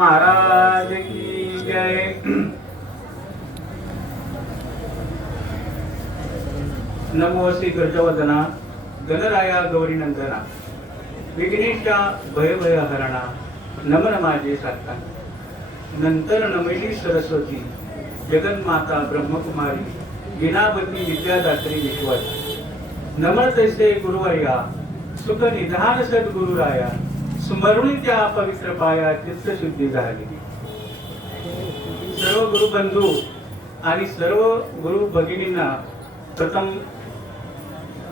महाराज की जय। नमो श्री गर्जवदना गणराया गौरी नंदना विघ्नेशा भय भय हरणा नमन माझे साता। नंतर नमली सरस्वती जगन्माता ब्रह्मकुमारी विनावती विद्यादात्री विश्वास। नमन तैसे गुरुवर्या सुख निधान सद्गुरुराया। स्मरून त्या पवित्र पाया चित्तशुद्धी झाली. सर्व गुरु बंधू आणि सर्व गुरु भगिनींना प्रथम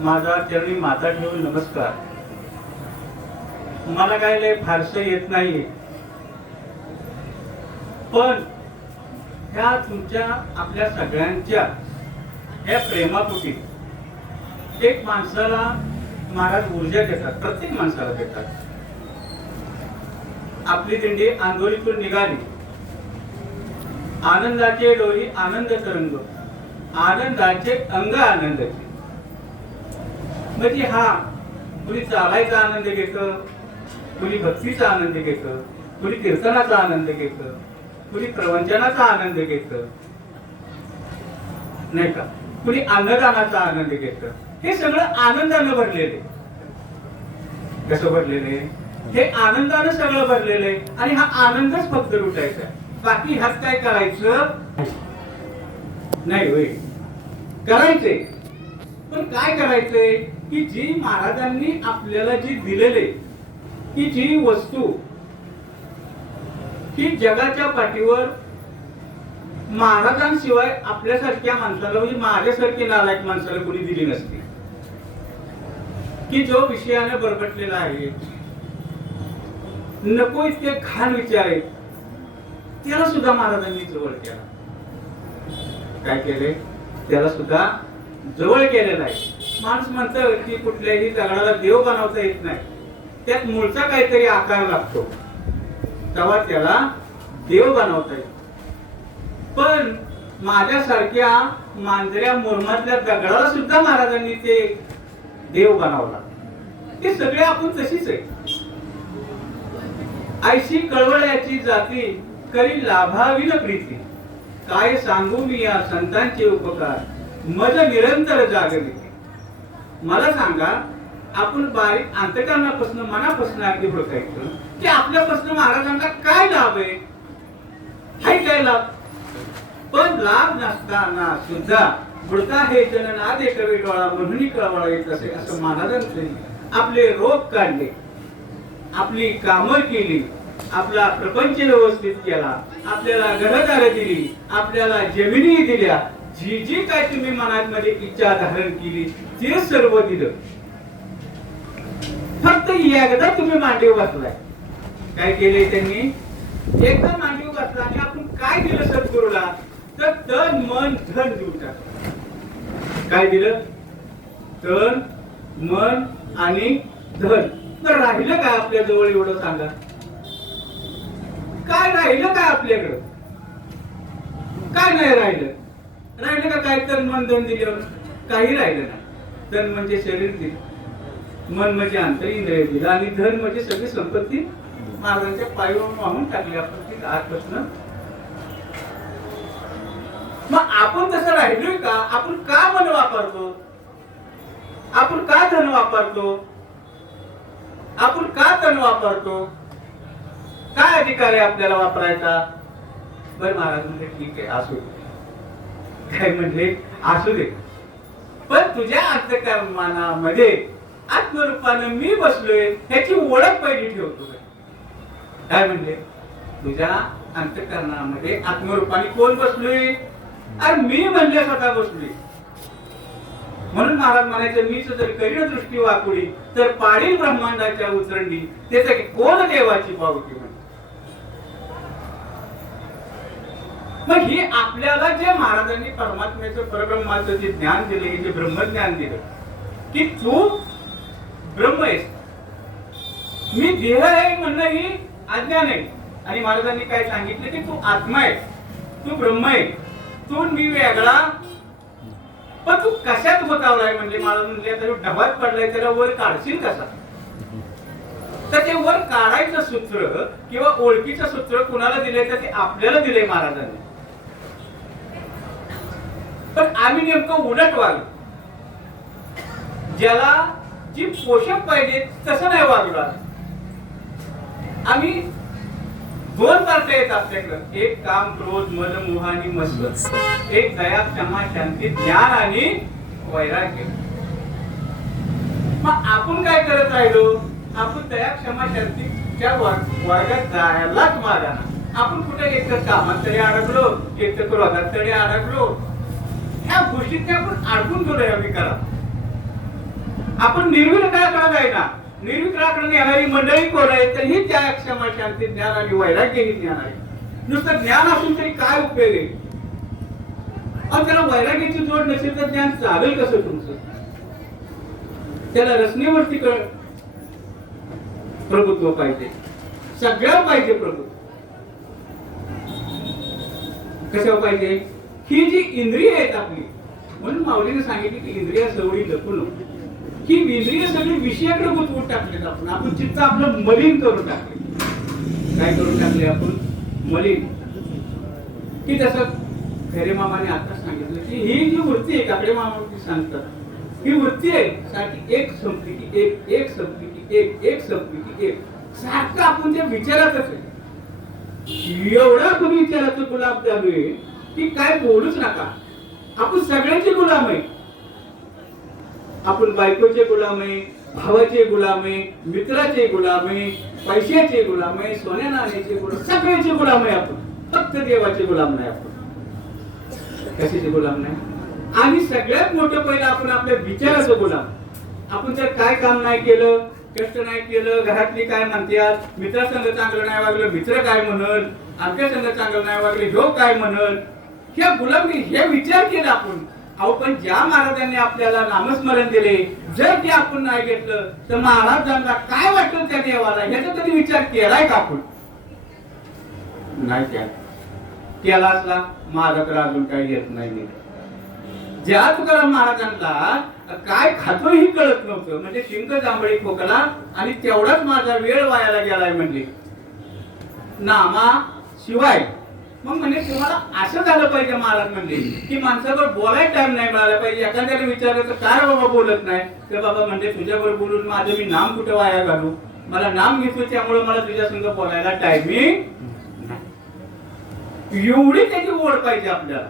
माझा चरणी माता ठेवून नमस्कार. मला काय लय फारसं येत नाही पण ह्या तुमच्या आपल्या सगळ्यांच्या या प्रेमापोटी एक माणसाला महाराज ऊर्जा देतात प्रत्येक माणसाला देतात. आपली दिंडी आंधोळीतून निघाली. आनंदाचे डोळी आनंद तरंग. आनंदाचे अंग आनंदाचे म्हणजे हा कुणी चालायचा आनंद घेत कुणी भक्तीचा आनंद घेत कुणी कीर्तनाचा आनंद घेत कुणी प्रवचनाचा आनंद घेत. नाही का? कुणी अन्नदानाचा आनंद घेत. हे सगळं आनंदानं भरलेले कसं भरलेले हे आनंदानं सगळं भरलेलं आहे आणि हा आनंदच फक्त लुटायचा बाकी ह्यात काय करायचं? नाही होय. करायचे पण काय करायचंय? की जी महाराजांनी आपल्याला जी दिलेले की जी वस्तू ही जगाच्या पाठीवर महाराजांशिवाय आपल्यासारख्या माणसाला म्हणजे माझ्यासारखी नालायक माणसाला कोणी दिली नसती. की जो विषयाने बरबटलेला आहे नको इतके घाण विचार. आहेत त्याला सुद्धा महाराजांनी जवळ केला. काय केले? त्याला सुद्धा जवळ केलेला आहे माणूस म्हणतं की कुठल्याही दगडाला देव बनवता येत नाही. त्यात मूळचा काहीतरी आकार लागतो. तेव्हा त्याला देव बनवता येईल पण माझ्यासारख्या मांजऱ्या मुरमातल्या दगडाला सुद्धा महाराजांनी ते देव बनवला. ते सगळे आपण तशीच आहे ऐशी कळवळ्याची जाती करी लाभावी न प्रीती. काय सांगू मी या संतांचे उपकार? मज निरंतर जागले मला सांगा आपण बारीक अंतकरणापासून मनापासून अगदी बघायचं की आपल्यापासून महाराजांना काय लाभ आहे? हाय काय लाभ? पण लाभ नसताना सुद्धा बुडता हे जनन आदे कवी डोळा म्हणून कळवळा येत असे असं महाराजांनी आपले रोग काढले. आपली कामं केली आपला प्रपंच व्यवस्थित केला आपल्याला घरदार दिली आपल्याला जमिनी दिल्या जी जी काय तुम्ही मनात मध्ये इच्छा धारण केली ते सर्व दिलं. फक्त एकदा तुम्ही मांडीव बसलाय काय केले त्यांनी? एकदा मांडीव बसला आणि आपण काय दिलं सद्गुरूला? तर तन मन धन देऊ टाकलं. काय दिलं? तन मन आणि धन. तर राहिलं काय आपल्या जवळ एवढं सांगा? काय राहिलं काय आपल्याकडं? काय नाही राहिलं? राहिलं का काय तन मन धन दिल्यावर? काही राहिलं नाही. तन म्हणजे शरीर दिलं. मन म्हणजे अंतर इंद्रिय दिलं. आणि धन म्हणजे सगळी संपत्ती महाराजांच्या पायीवर वाहून टाकली. आपण ती आजपासून मग आपण तसं राहिलोय का? आपण का मन वापरतो? आपण का धन वापरतो? आपण का तण वापरतो? काय अधिकार आहे आपल्याला वापरायचा? बर महाराज म्हणजे ठीक आहे असू दे. काय म्हणजे असू दे. पण तुझ्या अंतकर्मानामध्ये आत्मरूपानं मी बसलोय ह्याची ओळख पहिली ठेवतो काय. काय म्हणजे तुझ्या अंतकरणामध्ये आत्मरूपाने कोण बसलोय? अरे मी म्हणजे स्वतः बसलोय. म्हणून महाराज म्हणायचे मीच जर करीन दृष्टी वाकुडी तर पाडील ब्रह्मांडाच्या उतरंडी ते की कोण देवाची पावती मग ही आपल्याला जे महाराजांनी परमात्म्याचं परब्रह्माचं जे ज्ञान दिले जे ब्रह्मज्ञान दिलं की तू ब्रह्म आहेस मी देह आहे म्हणणं ही अज्ञान आहे आणि महाराजांनी काय सांगितलं की तू आत्मा आहे तू ब्रह्म आहे. तू मी वेगळा पण तू कशात बतावलाय म्हणजे मला म्हणजे आता पडलाय त्याला वर काढशील कसा? तर ते वर काढायचं सूत्र किंवा ओळखीचं सूत्र कुणाला दिलंय तर ते आपल्याला दिलंय महाराजांनी. पण आम्ही नेमकं उलट वागलो. ज्याला जी पोषक पाहिजे तसं नाही वागलो आम्ही. दोन पार्ट्या येत आपल्याकडं. एक काम क्रोध मद मोह आणि मत्सर एक दया क्षमा शांती ज्ञान आणि वैराग्य. मग आपण काय करत राहिलो? आपण दया क्षमा शांतीच्या वर्गात जायलाच मागा आपण कुठे एकतर कामात तरी अडकलो एकतर क्रोधात तरी अडकलो. ह्या गोष्टीत आपण अडकून गेलो या विकारात. आपण आहे ना? निर्विकाराकडे येणारी मंडळी कोण आहे तर ही त्या क्षमा शांती ज्ञान आणि वैराग्य ही ज्ञान आहे. नुसतं ज्ञान असून तरी काय उपयोग आहे? अहो त्याला वैराग्याची जोड नसेल तर ज्ञान चालेल कसं तुमचं? त्याला रचनेवरती कळ प्रभुत्व पाहिजे. सगळं पाहिजे प्रभुत्व कशावर पाहिजे? ही जी इंद्रिय आहेत आपली. म्हणून माऊलीने सांगितली की इंद्रिया सवडी लपू नको. ही इंद्रिय सगळी विषयाकडे गुंतवून टाकलेत आपण. आपण चित्त आपलं मलिन करून टाकले. काय करून टाकले आपण? मलिन. की तसं खरे मामाने आता सांगितलं की ही जी वृत्ती आहे काकडे मामा सांगतात ही वृत्ती आहे साठी एक संपली की एक एक संपली की एक एक संपली की एक. सारखं आपण त्या विचारातच आहे. एवढा तुम्ही विचाराचं गुलाब द्यावे आहे की काय बोलूच नका. आपण सगळ्यांचे गुलाम आहे. आपण बायकोचे गुलाम आहे भावाचे गुलाम आहे मित्राचे गुलाम आहे पैशाचे गुलाम आहे सोन्या नाण्याचे गुलाम सगळ्याचे गुलाम आहे आपण. फक्त देवाचे गुलाम नाही आपण. कशाचे गुलाम नाही? आणि सगळ्यात मोठं पहिलं आपण आपल्या विचाराचं गुलाम. आपण जर काय काम नाही केलं कष्ट नाही केलं घरातली काय म्हणतात मित्रासंघ चांगलं नाही वागलं मित्र काय म्हणल आमच्या संघ चांगलं नाही वागले ह्यो काय म्हणल ह्या गुलामी हे विचार केला आपण. अहो पण ज्या महाराजांनी आपल्याला नामस्मरण दिले जर ते आपण नाही घेतलं तर महाराजांना काय वाटलं त्या देवाला? ह्याचा कधी विचार केलाय का आपण? नाही केला केला असला माझा तर अजून काही येत नाही ज्या तुकाराम महाराजांना काय खातो ही कळत नव्हतं. म्हणजे शिंक जांभळी खोकला आणि तेवढाच माझा वेळ वायाला गेलाय म्हणजे नामा शिवाय मग म्हणजे तुम्हाला असं झालं पाहिजे महाराज म्हणजे की माणसाबरोबर बोलायला टाइम नाही मिळाला पाहिजे. एखाद्याला विचारलं तर काय बाबा बोलत नाही? तर बाबा म्हणजे तुझ्याबरोबर बोलून माझं मी नाम कुठं वाया घालू? मला नाम घेतो त्यामुळे मला तुझ्या संग बोलायला टायमिंग नाही. एवढी त्याची ओढ पाहिजे आपल्याला.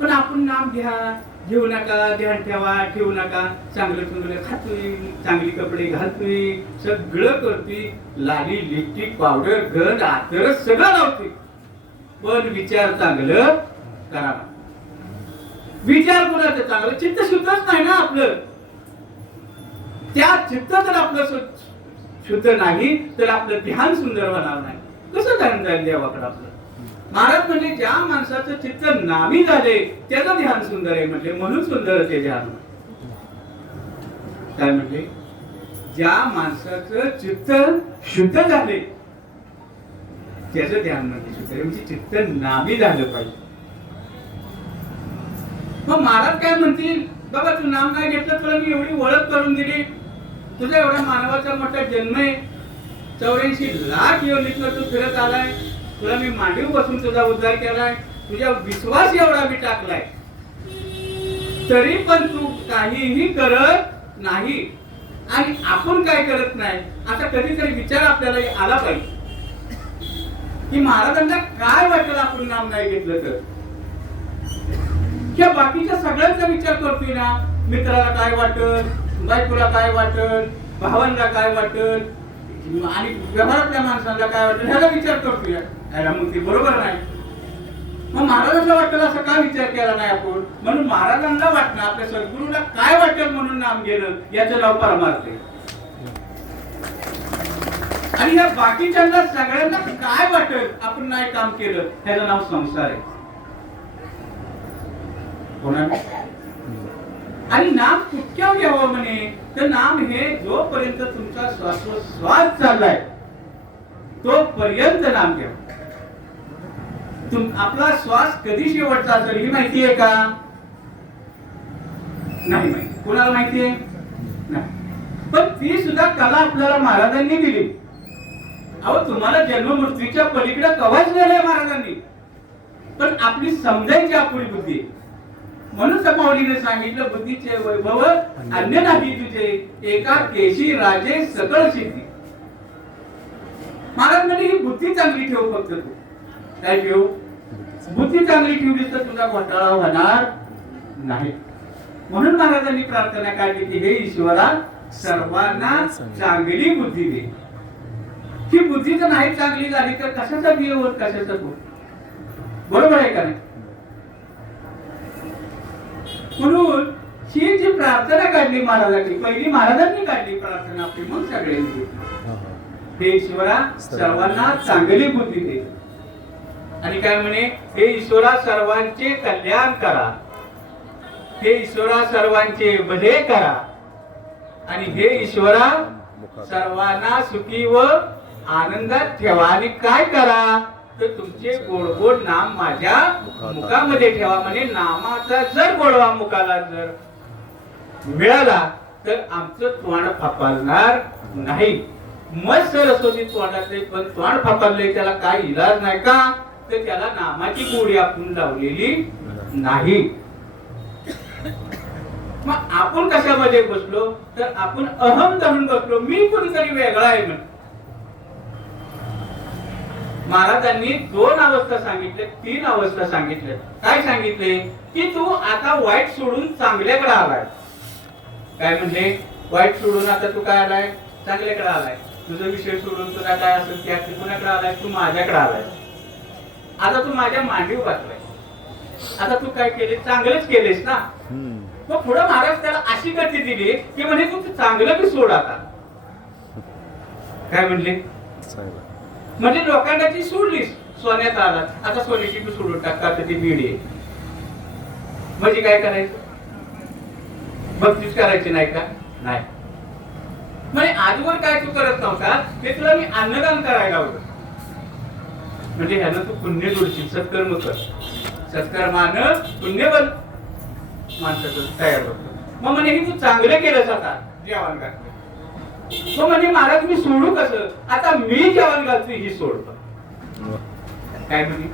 पण आपण नाम घ्या घेऊ नका ध्यान ठेवा ठेवू नका. चांगलं चांगलं खातोय चांगली कपडे घालतोय सगळं करतोय. लाली लिपस्टिक पावडर गंध आतर सगळं लावते पण विचार चांगलं करा विचार कोणाचं चांगलं? चित्त शुद्धच नाही ना आपलं. त्या चित्त जर आपलं शुद्ध नाही तर आपलं ध्यान सुंदर होणार नाही. कसं ध्यान जाईल देवाकडे आपलं? महाराज म्हणजे ज्या माणसाचं चित्त नामी झाले त्याचं ध्यान सुंदर आहे म्हणजे म्हणून सुंदर ते ध्यान. काय म्हणजे ज्या माणसाचं चित्त शुद्ध झाले त्याचं ध्यान म्हणजे म्हणजे चित्त नामी झालं पाहिजे. मग महाराज काय म्हणतील? बाबा तू नाम काय घेतलं? तुला मी एवढी ओळख करून दिली. तुझा एवढा मानवाचा मोठा जन्म आहे. चौऱ्याऐंशी लाख योनीतनं तू फिरत आलाय. तुला मी मांडीव बसून तुझा उद्धार केलाय. तुझ्या विश्वास एवढा मी टाकलाय. तरी पण तू काहीही करत नाही. आणि आपण काय करत नाही? असा कधीतरी विचार आपल्याला आला पाहिजे. की महाराजांना काय वाटेल आपण नाम नाही घेतलं तर? किंवा बाकीच्या सगळ्यांचा विचार करतोय ना मित्राला काय वाटल बायकोला काय वाटल भावांना काय वाटल आणि व्यवहारातल्या माणसांना काय वाटल ह्याचा विचार करतोय. ह्याला मग ते बरोबर नाही. मग महाराजांना वाटेल असा का विचार केला नाही आपण? म्हणून महाराजांना वाटणं आपल्या सद्गुरूला काय वाटेल म्हणून नाम घेणं याचं नाव परमार्थ आहे. आणि या बाकीच्यांना सगळ्यांना काय वाटेल? आपण नाही काम केलं. त्याचं नाव संसार आहे. आणि नाम कुठच्या घ्यावं म्हणे? तर नाम हे जोपर्यंत तुमचा श्वासोश्वास चाललाय तोपर्यंत नाम घ्या. तुम आपला श्वास कधी शेवटचा असेल ही माहिती आहे का? नाही माहिती. कोणाला माहिती आहे? नाही. पण ती सुद्धा कला आपल्याला महाराजांनी दिली. अहो तुम्हाला जन्म मृत्यूच्या पलीकडे कवाच नेलंय महाराजांनी. पण आपली समजायची आपली बुद्धी म्हणून त्या माऊलीने सांगितलं बुद्धीचे वैभव अन्य नाही तुझे. एका केशी राजे सकळ शेती. महाराज म्हणजे ही बुद्धी चांगली ठेव फक्त तू. काय ठेव? बुद्धी चांगली ठेवली तर तुझा घोटाळा होणार नाही. म्हणून महाराजांनी प्रार्थना काढली की हे ईश्वरा सर्वांना चांगली बुद्धी दे. ही बुद्धी जर नाही चांगली झाली तर कशाचा बिय होत कशाचा तो? बरोबर आहे का नाही? म्हणून ही जी प्रार्थना काढली महाराजांनी पहिली महाराजांनी काढली प्रार्थना आपली मग सगळ्यांनी हे ईश्वरा सर्वांना चांगली बुद्धी दे. आणि काय म्हणे? हे ईश्वरा सर्वांचे कल्याण करा. हे ईश्वरा सर्वांचे भले करा. आणि हे ईश्वरा सर्वांना सुखी व आनंदात ठेवा आणि काय करा? तर तुमचे गोड गोड नाम माझ्या मुखामध्ये ठेवा. म्हणजे नामाचा जर गोडवा मुखाला जर मिळाला तर आमचं तोंड फापालणार नाही. मग सरस्वती तोंडातले पण तोंड फापालले त्याला काय इलाज नाही का? तर त्याला नामाची गोडी आपण लावलेली नाही. मग आपण कशामध्ये बसलो? तर आपण अहम धरून बसलो. मी कोणीतरी वेगळा आहे म्हणून. महाराजांनी दोन अवस्था सांगितले तीन अवस्था सांगितल्या काय सांगितले? की तू आता वाईट सोडून चांगल्याकडे आलाय. काय म्हणले? वाईट सोडून आता तू काय आलाय? चांगल्याकडे आलाय. तुझा विषय सोडून तुला काय असेल त्या कुणाकडे आलाय? तू माझ्याकडे आलाय. आता तू माझ्या मांडीव बसलाय आता तू काय केले? चांगलंच केलेस ना? मग पुढे महाराज त्याला अशी गती दिली की म्हणजे तू चांगलं बी सोड आता. काय म्हणले? म्हणजे लोकांना ती सोडलीस. सोन्यात आला आता सोन्याची बी सोडून टाक का ती बीड आहे. म्हणजे काय करायचं? भक्तीच करायची नाही का? नाही. म्हणजे आजवर काय तू करत नव्हता? ते तुला मी अन्नदान करायला होतं म्हणजे ह्यानं तू पुण्य जोडशील सत्कर्म कर. सत्कर्मान पुण्य बन. माणसाचं तयार होतं. मग म्हणे तू चांगलं केलंस आता जेवण का मग म्हणे महाराज मी सोडू कसं? आता मी जेवण घालतो ही सोडतो. काय म्हणे?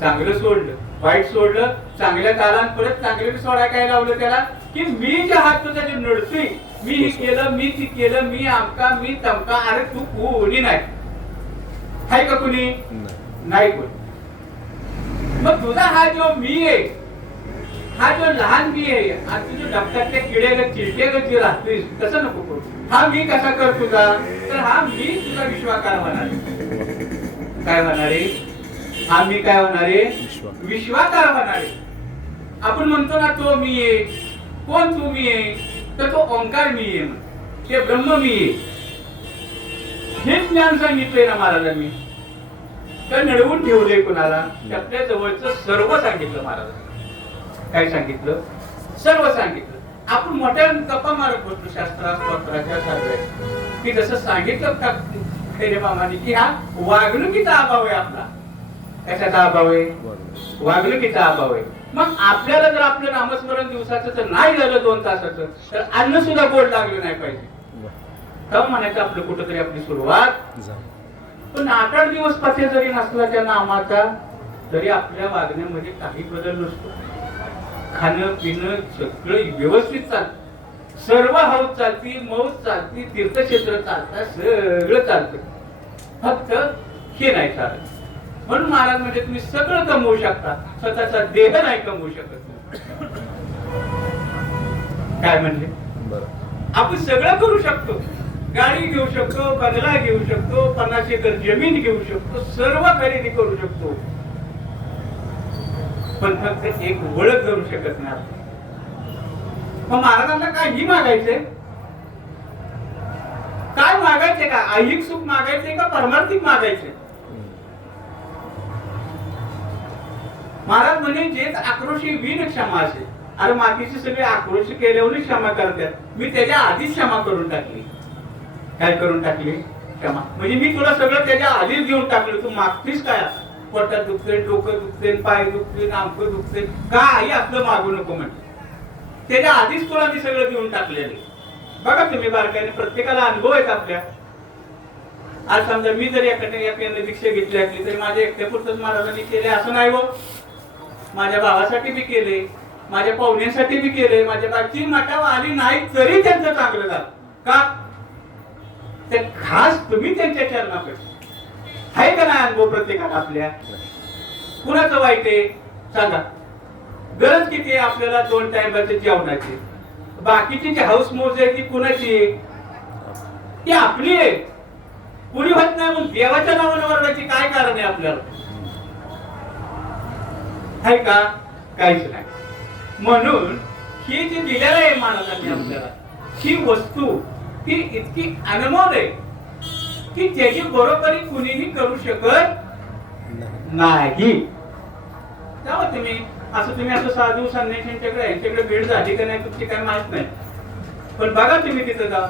चांगलं सोडलं. वाईट सोडलं चांगल्या काळात परत चांगलं सोडा काय लावलं त्याला? की मी जे हात तुझ्या जे नडतोय मी हे केलं मी ती केलं मी आमका मी तमका अरे तू कोणी नाही. हाय का कुणी? नाही. कोणी. मग तुझा हा जो मी आहे हा जो लहान मी आहे आणि तुझ्या डबक्यातल्या किड्याला चिलट्याला जे राहतोय तसं नको करू. हा मी कसा कर तुझा? तर हा मी तुझा विश्वाकार होणार. काय होणार हा मी काय होणार विश्वाकार होणार आपण म्हणतो ना तो मी आहे. कोण तू मी आहे? तर तो ओंकार मी आहे. ते ब्रह्म मी आहे. हेच ज्ञान सांगितलंय ना महाराजांनी. तर नडवून ठेवलंय कुणाला? आपल्या जवळचं सर्व सांगितलं महाराजांनी. काय सांगितलं? सर्व सांगितलं. आपण मोठ्या गप्पा मारत बसलो शास्त्रा स्तोत्राच्या सारख्या की जसं सांगितलं का खैरे मामाने की हा वागणुकीचा अभाव आहे आपला. कशाचा अभाव आहे? वागणुकीचा अभाव आहे. मग आपल्याला जर आपलं नामस्मरण दिवसाचं तर नाही झालं दोन तासाचं तर अन्न सुद्धा गोड लागलं नाही पाहिजे. तेव्हा म्हणायचं आपलं कुठंतरी आपली सुरुवात. पण आठ आठ दिवस पथे जरी नसला त्या नामाचा तरी आपल्या वागण्यामध्ये काही बदल नसतो. खाणं पिणं सगळं व्यवस्थित चालतं. सर्व हौद चालती मौज चालती तीर्थक्षेत्र चालतात सगळं चालतं. फक्त हे नाही चालत. म्हणून महाराज म्हणजे तुम्ही सगळं कमवू शकता. स्वतःचा देह नाही कमवू शकत. काय म्हणले? आपण सगळं करू शकतो. गाडी घेऊ शकतो बंगला घेऊ शकतो पन्नास एकर जमीन घेऊ शकतो सर्व खरेदी करू शकतो. पण फक्त एक ओळख करू शकत नाही. मग महाराजांना काय ही मागायचंय काय मागायचे का? ऐहिक सुख मागायचे का परमार्थिक मागायचे? महाराज म्हणे जेच आक्रोशी विन क्षमा असेल अरे मातीचे सगळे आक्रोश केल्यावर क्षमा करतात. मी त्याच्या आधीच क्षमा करून टाकली. काय करून टाकली? क्षमा. म्हणजे मी तुला सगळं त्याच्या आधीच घेऊन टाकलं. तू मागतीस काय पोटात दुखते डोकं दुखते पाय दुखते नामकं दुखते काही आपलं मागू नको म्हणजे त्याच्या आधीच तुला मी सगळं देऊन टाकलेलं बघा तुम्ही बारकाईने प्रत्येकाला अनुभव आहेत आपल्या. आज समजा मी जर एखाद्या एखाद्याने दीक्षा घेतली असली तरी माझ्या एकट्यापुरतच महाराजांनी केले असं नाही हो. माझ्या भावासाठी बी केले माझ्या पाहुण्यांसाठी बी केले माझ्या बाकी मठावर आली नाही तरी त्यांचं चांगलं झालं. का? ते खास तुम्ही त्यांच्या चरणाकडे. आहे का नाही अनुभव प्रत्येकाला आपल्या? कुणाचं वाईट आहे? सांगा. गरज किती आहे आपल्याला दोन टायमाचे जेवणाची? बाकीची जी हाऊस मोज आहे ती कुणाची आहे? ती आपली आहे. कुणी होत नाही म्हणून देवाच्या नावाने वरडायची काय कारण आहे आपल्याला? आहे का? काहीच नाही. म्हणून ही जी दिलेलं आहे माणसाने आपल्याला ही वस्तू ती इतकी अनमोल आहे. की त्याची बरोबरी कुणीही करू शकत नाही. जावा तुम्ही. असं तुम्ही असं साधू संन्याशांच्याकडे यांच्याकडे भेट झाली का नाही तुमची काय माहीत नाही. पण बघा तुम्ही तिथं जा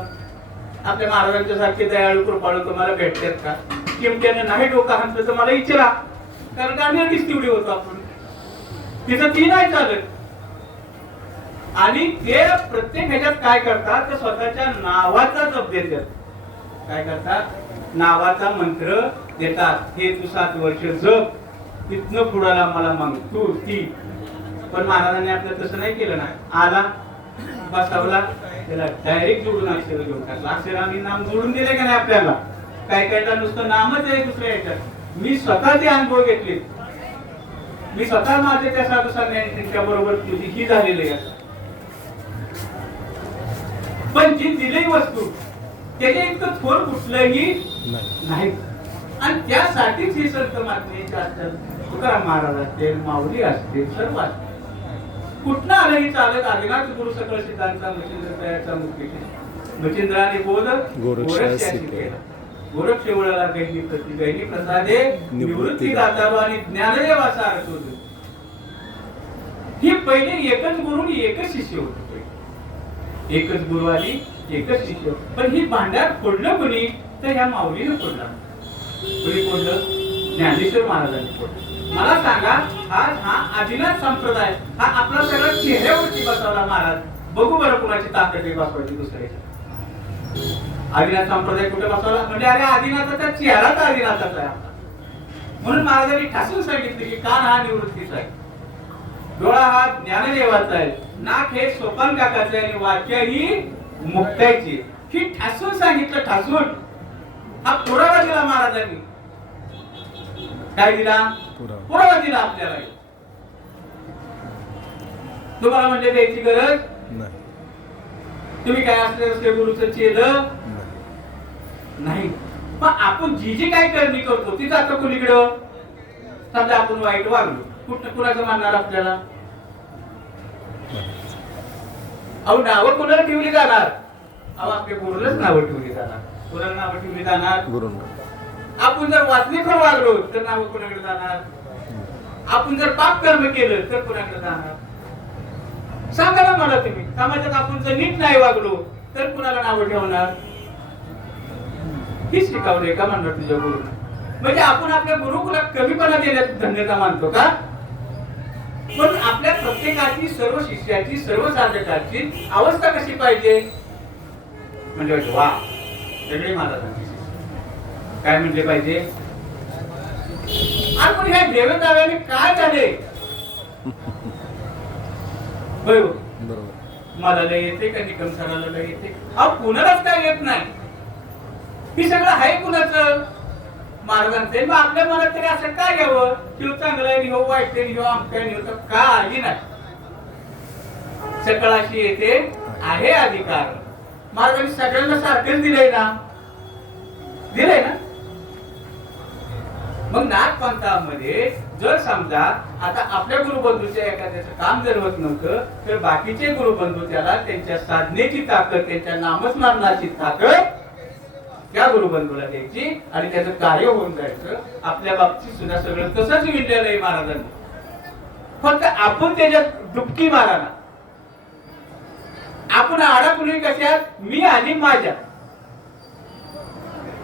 आपल्या महाराजांच्या सारखे दयाळू कृपाळू तुम्हाला भेटतात का? किमत्याने नाही डोकं हाणलं तर मला विचारा कारण का निर्दिष्ट तेवढी होतो आपण. तिथं ती नाही चालत. आणि ते प्रत्येक ह्याच्यात काय करतात? तर स्वतःच्या नावाचा जप देतात. काय करतात? नावाचा मंत्र देतात. हे तू सात वर्ष जप. तिथनं पुढाला मला मागतो तू. ती पण महाराजांनी आपलं तसं नाही केलं ना. आला बसावला त्याला डायरेक्ट जोडून अक्षर घेऊन टाकला. अक्षरांनी नाम जोडून दिले का नाही आपल्याला? काय कायला नुसतं नामच आहे दुसऱ्या याच्यात. मी स्वतः ते अनुभव घेतले. मी स्वतः माझे त्या साधू त्यांच्या बरोबर तुझी ही झालेली आहे. पण जी दिली वस्तू त्याच्या इतकं थोर कुठलंही नाही. आणि त्यासाठीच ही संत महात्म्याचे असतात. तुकाराम महाराज असतील माऊली असतील सर्व असतील. कुठनं आलं ही चालत? आदिनाथ गुरु सकळ सिद्धांचा मच्छिंद्राने बोध सिद्ध. केला. गोरक्ष वळला गैनी प्रति गैनी प्रसादे निवृत्ती दातारो आणि ज्ञानदेवाचा अर्थ होतो. ही पहिले एकच गुरु एकच शिष्य होते. एकच गुरु आणि एकच शिष्य. पण ही भांडार फोडलं कोणी? तर ह्या माऊलीने फोडला. कोणी फोडलं? ज्ञानेश्वर महाराजांनी फोडलं. मला सांगा हा हा आदिनाथ संप्रदाय हा आपला सगळा चेहऱ्यावरती बसवला महाराज. बघू बरं कुणाची ताकद आहे बसवायची दुसऱ्याची. आदिनाथ संप्रदाय कुठे बसवला? म्हणजे अरे आदिनाथाचा चेहराच आदिनाथाचा आहे आपला. म्हणून महाराजांनी ठासून सांगितले की कान हा निवृत्तीचा आहे. डोळा हा ज्ञानदेवाचा आहे. नाक हे सोपान काकाचे आणि वाक्य ही मुक्तायची ही ठासून सांगितलं ठासून. हा पुरावा दिला महाराजांनी. काय दिला? पुरावा. दिला आपल्याला. तुम्हाला म्हणजे द्यायची गरज? तुम्ही काय असले असले गुरुचं केलं नाही. पण आपण जी जी काय करणी करतो ती जातं कुणीकडं? समजा आपण वाईट वागलो. कुठं कुणाचं मानणार आपल्याला? अहो नावं कुणाला ठेवली जाणार? अहो आपल्या गुरुलाच नावं ठेवली जाणार. जाणार. गुरुंना. आपण जर वाचनेखोर वागलो तर नावं कुणाकडे जाणार? आपण जर पाप कर्म केलं तर कुणाकडे जाणार? सांगा ना मला तुम्ही. समाजात आपण जर नीट नाही वागलो तर कुणाला नावं ठेवणार? ही शिकवले का म्हणणार तुझ्या गुरु म्हणजे आपण आपल्या गुरुकुला कमीपणा देण्यात धन्यता मानतो का? पण आपल्या प्रत्येकाची सर्व शिष्याची सर्व साधकाची अवस्था कशी पाहिजे? म्हणजे वा. वेगळी महाराजांची काय म्हणले पाहिजे? आपण ह्या काय झाले. बरोबर. मला लय येते का निकम सराला लय येते? अहो कुणालाच काय येत नाही. ही सगळं आहे कुणाचं? महाराजांचे मग आपल्या मनात तरी असं काय घ्यावं किंवा चांगलं आहे हो वाईट आहे हो आमच्या नाही तर काही नाही. सकळाशी येते आहे अधिकार. मार्गाने सगळ्यांना सारखेच दिलंय ना. दिलंय ना? मग नागपंथामध्ये जर समजा आता आपल्या गुरुबंधूच्या एखाद्याचं काम जर होत नव्हतं तर बाकीचे गुरुबंधू त्याला त्यांच्या साधनेची ताकद त्यांच्या नामस्मरणाची ताकद त्या गुरुबंधूला द्यायची आणि त्याचं कार्य होऊन जायचं. आपल्या बाबतीत सुद्धा सगळं तसंच विणलेलं आहे महाराजांनी. फक्त आपण त्याच्यात डुबकी मारा ना. आपण अडकलोय कशात? मी आणि माझ्या.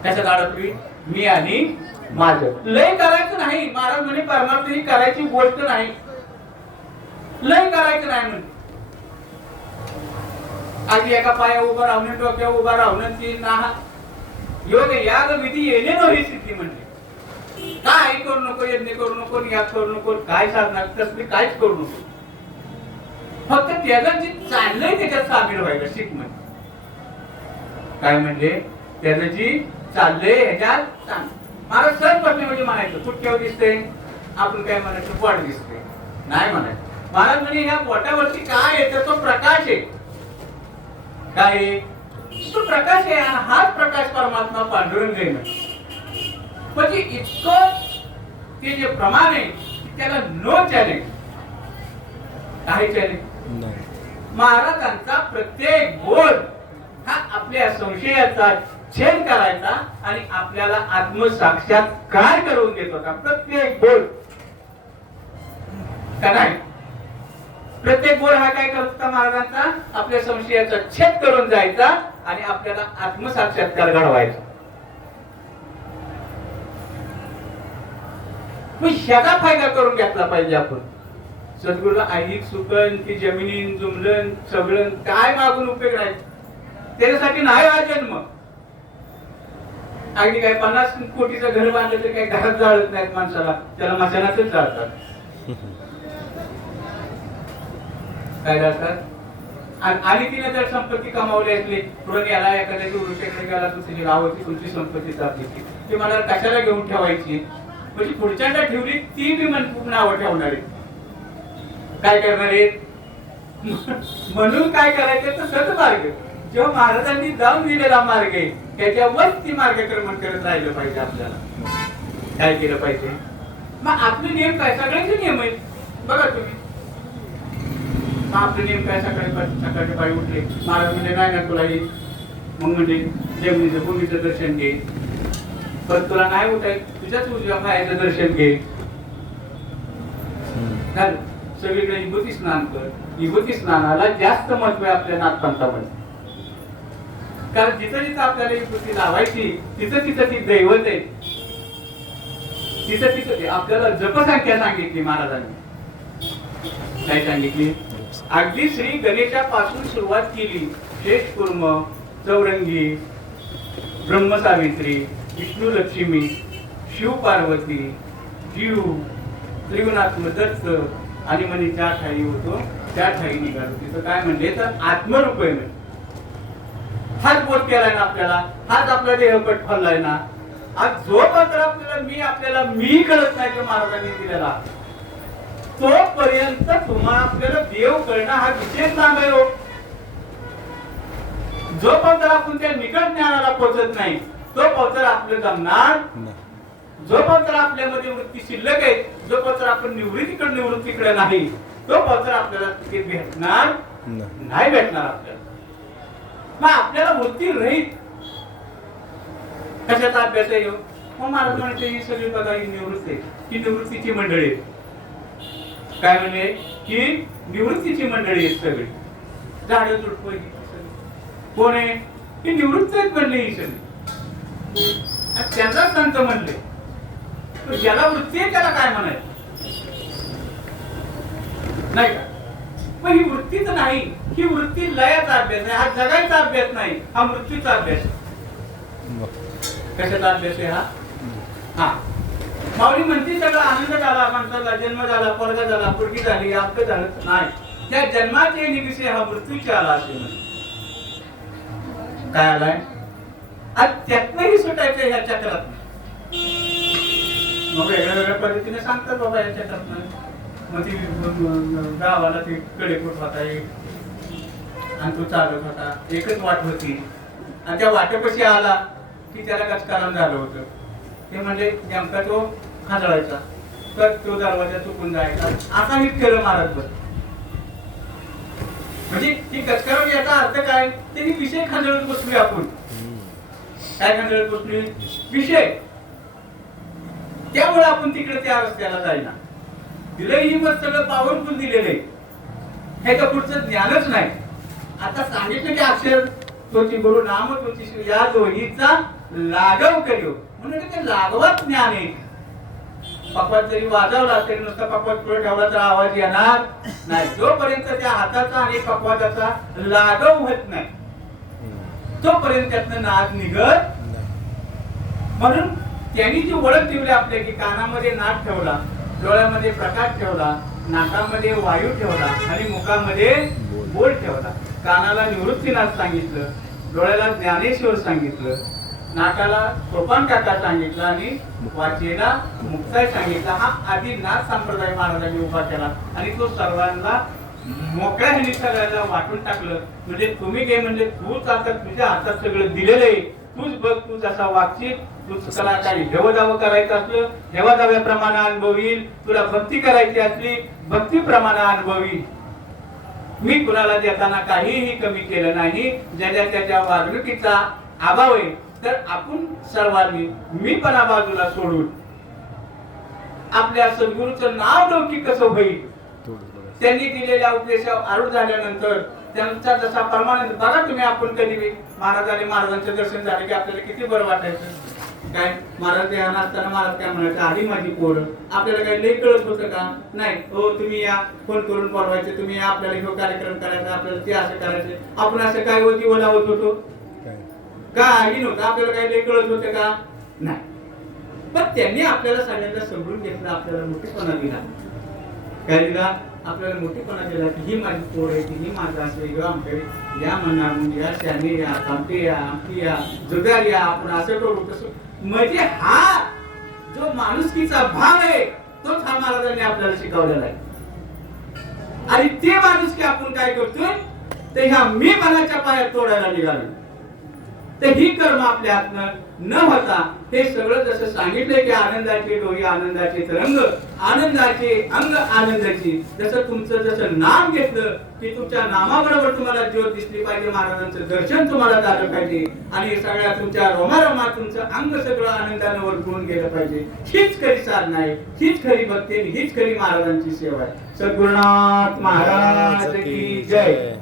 कशात अडकली मी आणि माझं लय करायचं नाही. महाराज म्हणे परमार्थ ही करायची गोष्ट नाही. लय करायचं नाही म्हणजे आधी एका पाया उभा राहून डोक्या उभा राहून ती ना योग याग विधी येणे नव्हे सिद्धी म्हणजे काय करू नको यज्ञ करू नको याग करू नको काय साधणार कसली काहीच करू नको. फक्त त्याचं जे चाललंय त्याच्यात सामील व्हायला शिक म्हणजे काय म्हणजे? त्याचं जी चाललंय ह्याच्यात मला सहज प्रश्न म्हणजे म्हणायचं फुटक्यावर दिसते आपण काय म्हणायचं पोट दिसते. नाही म्हणायचं. महाराज म्हणे ह्या पोटावरती काय आहे? तर तो प्रकाश आहे. काय तो प्रकाश आहे आणि हाच प्रकाश परमात्मा पांडुरंग आहे म्हणजे इतकं ते जे प्रमाण आहे त्याला नो चॅलेंज काही चॅलेंज महाराजांचा प्रत्येक बोल हा आपल्या संशयाचा छेद करायचा आणि आपल्याला आत्मसाक्षात्कार करून देत होता? प्रत्येक बोल. का नाही? प्रत्येक बोल हा काय करत होता महाराजांचा? आपल्या संशयाचा छेद करून जायचा आणि आपल्याला आत्मसाक्षात्कार घडवायचा मग ह्याचा फायदा करून घेतला पाहिजे आपण. सद्गुरूला ऐहिक सुकन ती जमिनीन जुमलन सगळं काय मागून उपयोग आहे त्याच्यासाठी नाही हा जन्म. अगदी काय पन्नास कोटीचं घर बांधलं तर काही घरात जाळत नाहीत माणसाला. त्याला मशानातच जाळतात. काय जाळतात? आणि तिने जर संपत्ती कमावली असली. पुढे गेला एखाद्याची वृक्षाकडे गेला दुसरी गावाची तुमची संपत्ती जाते ती मला कशाला घेऊन ठेवायची? म्हणजे पुढच्यांदा ठेवली ती मी मन नावं ठेवणार. आहे काय करणार आहे म्हणून काय करायचं? तर सदमार्ग जो महाराजांनी जाऊन दिलेला मार्ग आहे त्याच्यावर ती मार्गक्रमण करत राहिलं पाहिजे आपल्याला. काय केलं पाहिजे? मग आपले नियम काय? सगळ्यांचे नियम आहेत. बघा तुम्ही. मग आपले नियम काय? सकाळी सकाळी पायी उठले. महाराज म्हणजे नाही ना तुला ये मग म्हणजे जमिनीचं भूमीचं दर्शन घे. पण तुला नाही उठायचं? तुझ्याच उजव्या पायाचं दर्शन घे. झालं. सगळीकडे विभूती स्नान कर. विभूती स्नानाला जास्त महत्त्व आहे आपल्या नागपंथामध्ये. कारण जिथं जिथं आपल्याला युवती लावायची तिथं तिथं ती दैवत आहे. तिथं तिथं आपल्याला जपसंख्या सांगितली महाराजांनी. काय सांगितली? अगदी श्री गणेशापासून सुरुवात केली. शेष कुर्म चौरंगी ब्रह्मसावित्री विष्णू लक्ष्मी शिव पार्वती जीव त्रिगुणात्म दत्त आणि म्हणे ज्या ठाई होतो त्या ठाई निघालो. तिथं काय म्हणले तर आत्मरूपय आहे हाच बोध केलाय ना आपल्याला. हाच आपला देहपट फरलाय ना. आज जो पत्र आपल्याला मी आपल्याला मी कळत नाही तो महाराजांनी दिलेला तोपर्यंत तुम्हाला आपल्याला देव कळणं हा विशेष लांब हो. जो पत्र आपण त्या निकट ज्ञानाला पोहोचत नाही तो पत्र आपलं जमणार नाही जो पत्र आपल्यामध्ये वृत्ती शिल्लक आहे जो पत्र आपण निवृत्तीकडे निवृत्तीकडे नाही तो पत्र आपल्याला तिथे भेटणार नाही. भेटणार आपल्याला. मग आपल्याला वृत्ती रहित कशाचा अभ्यास आहे ह्यो? मग महाराज म्हणते ही सगळी बघा ही निवृत्ती. ही निवृत्तीची मंडळी आहे. काय म्हणजे ही निवृत्तीची मंडळी आहेत सगळी. झाड झुडप कोण आहे? ही निवृत्त आहेत म्हणले ही सगळी. त्यांना संत म्हणले. तर ज्याला वृत्ती आहे त्याला काय म्हणायचं? नाही का? मग ही वृत्तीच नाही. ही वृत्ती लयाचा अभ्यास आहे हा जगायचा अभ्यास नाही हा मृत्यूचा अभ्यास कशाचा अभ्यास आहे हा? हा. माऊली म्हणते सगळं आनंद झाला माणसाला जन्म झाला पोरगा झाला पुरगी झाली आपलं झालं नाही. त्या जन्माचे निविषय हा मृत्यूचे आला असे म्हणजे काय आलाय? आज त्यातनंही सुटायचं ह्या चक्रात. मग वेगळ्या वेगळ्या पद्धतीने सांगतात बाबा या चक्रात मग ती गावाला ती कडेपूट होता एक आणि तो चालत होता. एकच वाट होती. आणि त्या वाटेपाशी आला की त्याला गचकारण झालं होतं. ते म्हणजे नेमका तो खांदळायचा. तर तो दरवाजा चुकून जायचा. असा मी केलं महाराज बस म्हणजे ती गचकारण याचा अर्थ काय? त्यांनी विषय खांदळत बसलोय आपण. काय खांदळत बसलोय? विषय. त्यामुळे आपण तिकडे त्या रस्त्याला जाईना दिलंय ही मग सगळं पावरफुल दिलेलं आहे. ह्याच्या पुढचं ज्ञानच नाही. आता सांगितलं की अक्षर तोची गुरु नाम तोची शिव या दोन्हीचा लागव करू म्हणून ते लागवत ज्ञान आहे. पप्पा जरी वाजवला तरी नुसता पप्पा पुढे ठेवला तर आवाज येणार नाही. जोपर्यंत त्या हाताचा आणि पकवाताचा लागव होत नाही तोपर्यंत त्यातनं नाद निघत म्हणून त्यांनी जी ओळख ठेवली आपल्या की कानामध्ये नाक ठेवला डोळ्यामध्ये प्रकाश ठेवला नाकामध्ये वायू ठेवला आणि मुखामध्ये बोल ठेवला. कानाला निवृत्तीनाथ सांगितलं डोळ्याला ज्ञानेश्वर सांगितलं नाकाला सोपान काका सांगितलं आणि वाचेला मुक्ताय सांगितला. हा आधी नाथ संप्रदाय महाराजांनी उभा केला आणि तो सर्वांना मोकळ्या ह्यानी सगळ्यांना वाटून टाकलं. म्हणजे तुम्ही काय म्हणजे तूच आता तुझ्या हातात सगळं दिलेलं आहे तूच बघ तू जसा वागशील तूच तुला काही हेवदावं करायचं असलं हेवदाव्याप्रमाणे अनुभव येईल तुला भक्ती करायची असली भक्तीप्रमाणे अनुभव येईल मी कुणाला देताना काहीही कमी केलं नाही ज्याच्या त्याच्या वागणुकीचा अभाव आहे तर आपण सर्वांनी मीपणा बाजूला सोडून. आपल्या सद्गुरूचं नाव लौकिक कसं होईल? त्यांनी दिलेल्या उपदेशावर आरूढ झाल्यानंतर त्यांचा जसा परमानंद बघा तुम्ही आपण कधी बी महाराज महाराजांचं दर्शन झालं की आपल्याला किती बरं वाटायचं. काय? महाराज ध्यान असताना महाराज काय म्हणायचं आधी माझी पोरं. आपल्याला काही लई कळत होतं का? नाही. हो तुम्ही या. फोन करून बोलवायचे. तुम्ही या. आपल्याला ह्यो कार्यक्रम करायचा. आपल्याला ते असं करायचे. आपण असं काय होती बोलावत होतो? काही नव्हतं. आपल्याला काही लई कळत होतं का? नाही. पण त्यांनी आपल्याला सगळ्यांना समजून घेतलं. आपल्याला मोठेपणा दिला. काय दिला? आपल्याला मोठेपणा दिला की ही माझी पोर आहे ही माझा असं ह्यो आमच्याकडे या म्हणा म्हणजे या शाने या कामटे या आमटी या जुगार या आपण असं करू तसं म्हणजे हा जो माणुसकीचा भाव आहे तोच हा महाराजांनी आपल्याला शिकवलेला आहे. आणि ते माणुसकी आपण काय करतोय तर ह्या मी मनाच्या पायात तोडायला निघालो. तर ही कर्म आपल्या हातनं न होता हे सगळं जसं सांगितलंय की आनंदाचे डोळे आनंदाचे तरंग आनंदाचे अंग आनंदाची. जसं तुमचं जसं नाम घेतलं की तुमच्या नामाबरोबर तुम्हाला ज्योत दिसली पाहिजे महाराजांचं दर्शन तुम्हाला झालं पाहिजे. आणि सगळ्या तुमच्या रोमारोमात तुमचं अंग सगळं आनंदानं वरपून गेलं पाहिजे. हीच खरी साधना आहे. हीच खरी भक्ती हीच खरी महाराजांची सेवा आहे. सद्गुरुनाथ महाराज की जय.